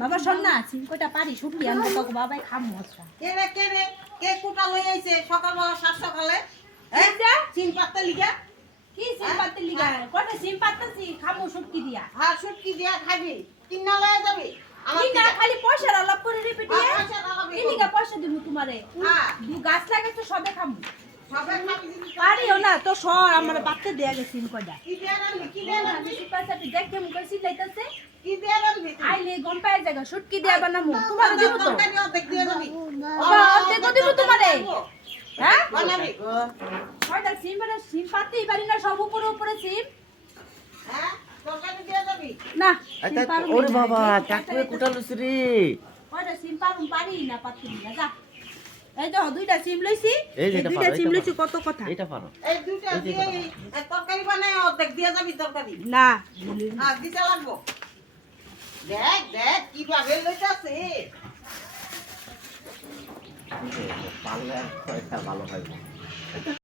বাবা শোন না সিম কয়টা পারি শুটকি আনবো তোকে বাবাই খাম মশলা কে রে কে কুটা লই আইছে সকালবেলা সাত সকালে এইটা সিম পাতা লিগা কি সিম পাতি লিগা কয়টা সিম পাতাছি খামু শুটকি দিয়া হ্যাঁ শুটকি দিয়া খাবি কিনা লয়ে যাবি কি না খালি পয়সা লাভ করে রিপিটিয়ে পয়সা লাগাবি কি লিগা পয়সা দিব তোমারে হ্যাঁ দু গাছ লাগাইছো সবে খামু সবাই খাবি দিবি পারিও না তো সর আমার পাতে দেয়া গেছে সিম কয়টা কি দিয়া রাখবি কি দিয়া রাখবি সুপারসাটি দেখে মুখে সিলাইতাছে কি দিয়া রাখবি আইলে গম পায় জায়গা শুটকি দিয়া বানামু তোমারে দিব তো তরকারি অর্ধেক দিয়ে যাবি বাবা অর্ধেক দিব তোমারে হ্যাঁ বানাবি কয়টা সিম মানে সিম পাতেই পারি না সব উপরে উপরে সিম হ্যাঁ তরকারি দিয়ে যাবি না আচ্ছা ওরে বাবা ট্রাক্টরে কুটালুছি রে কয়টা সিম পারি না পাতি না যা এই তো দুইটা সিম লইছি এই যে এটা দুইটা পারো, সিম এটা লইছি কত কথা এটা পারো এই দুইটা দিয়ে তরকারি বানায় অর্ধেক দিয়ে যাবি তরকারি না হ্যাঁ দিতে লাগবো দেখ দেখ কিভাবে লইতাছে পারলে আর কয়টা ভালো হয়